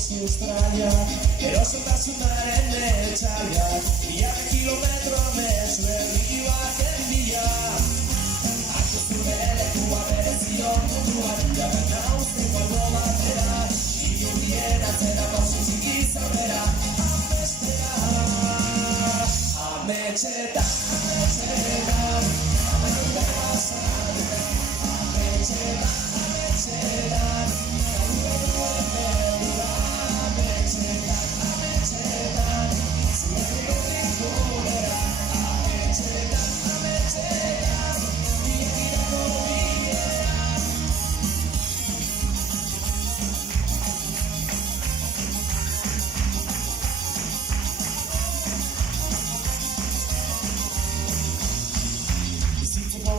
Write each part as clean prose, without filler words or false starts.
sustraia, erosotasunaren etxaiak, milaka kilometro amets berri baten bila. Hartu zure lekua berezion munduan, iragana uzteko albo batera, ilunien atzera pausu txiki zaudera, amestera. Ametxetan, ametxetan, ametxetan pasadera, ametxetan, ametxetan,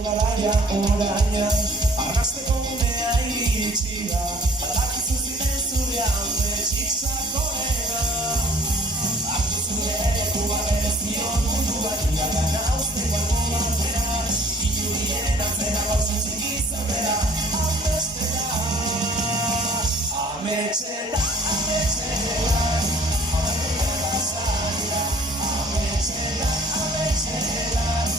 garaia oraina, arrasteko unea iritsi da, badakizu ziren zurean betxik sakonena. Hartu zure lekua berezion munduan, iragana uzteko albo batera, ilunien atzera pausu txiki zaudera, amestera. Ametxetan, ametxetan, ametxetan pasadera, ametxetan, ametxetan,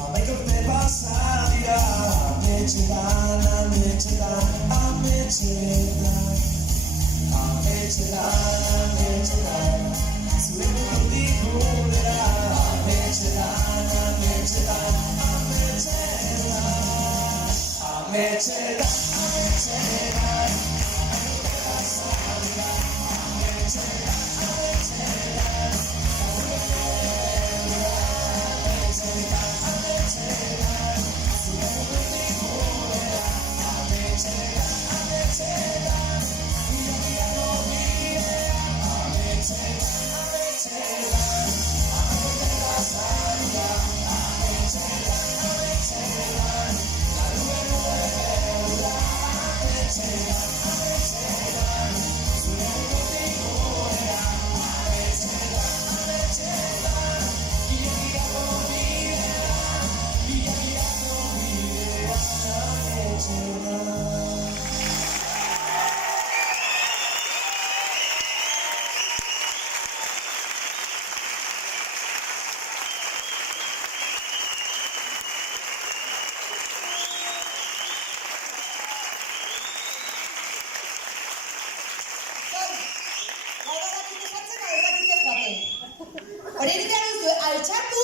Amaika urte pasa dira, ametxetan, ametxetan, ametxetan, ametxetan, ametxetan, zure mundutik gurera, ametxetan, ametxetan, ametxetan, ametxetan, ametxetan, Hori egiten duzu, altxatu